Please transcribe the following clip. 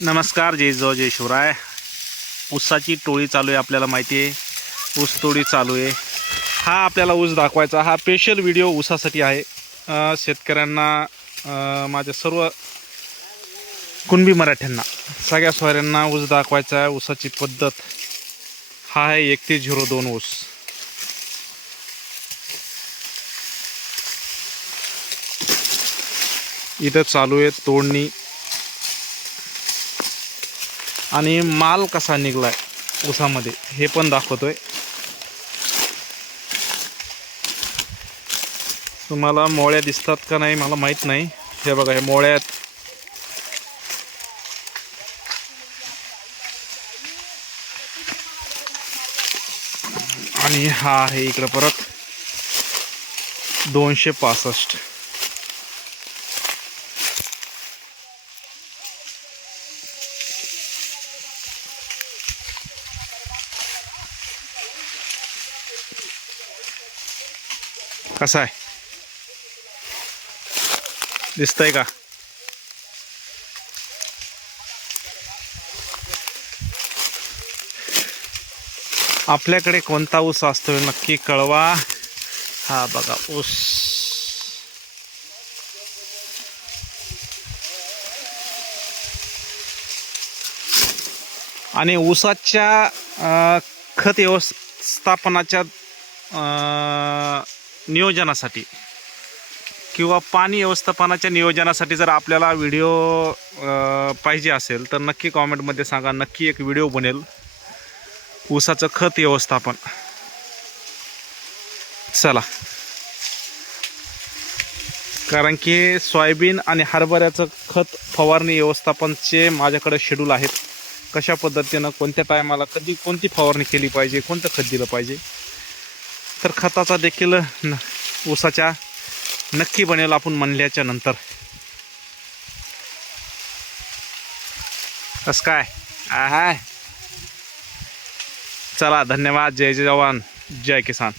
नमस्कार जय जो जय शिवराय. ऊसाची टोळी चालू आहे आपल्याला माहिती आहे. ऊस तोडी चालू आहे. हा आपल्याला ऊस दाखवायचा हा स्पेशल व्हिडिओ ऊसासाठी आहे. शेतकऱ्यांना माझ्या सर्व कुणबी मराठ्यांना सगळ्या सोयऱ्यांना ऊस दाखवायचा आहे ऊसाची पद्धत. हा आहे एकतीस झिरो दोन ऊस. इथं चालू आहे तोडणी. आणि माल कसा निघलाय ऊसामध्ये हे पण दाखवतोय. तुम्हाला मोळ्या दिसतात का नाही मला माहीत नाही. हे बघा हे मोळ्यात आणि हा आहे इकडं परत. दोनशे पासष्ट. कसा आहे? दिसतंय का? आपल्याकडे कोणता ऊस असतो नक्की कळवा. हा बघा ऊस. आणि ऊसाच्या खत व्यवस्थापनाच्या नियोजनासाठी किंवा पाणी व्यवस्थापनाच्या नियोजनासाठी जर आपल्याला व्हिडिओ पाहिजे असेल तर नक्की कॉमेंटमध्ये सांगा. नक्की एक व्हिडिओ बनेल. ऊसाचं खत व्यवस्थापन. चला. कारण की सोयाबीन आणि हरभऱ्याचं खत फवारणी व्यवस्थापनचे माझ्याकडे शेड्यूल आहेत. कशा पद्धतीनं कोणत्या टायमाला कधी कोणती फवारणी केली पाहिजे कोणतं खत दिलं पाहिजे तर खताचा देखील न ऊसाच्या नक्की बनेल आपण म्हणल्याच्या नंतर. कस काय? हाय चला धन्यवाद. जय जवान. जय किसान.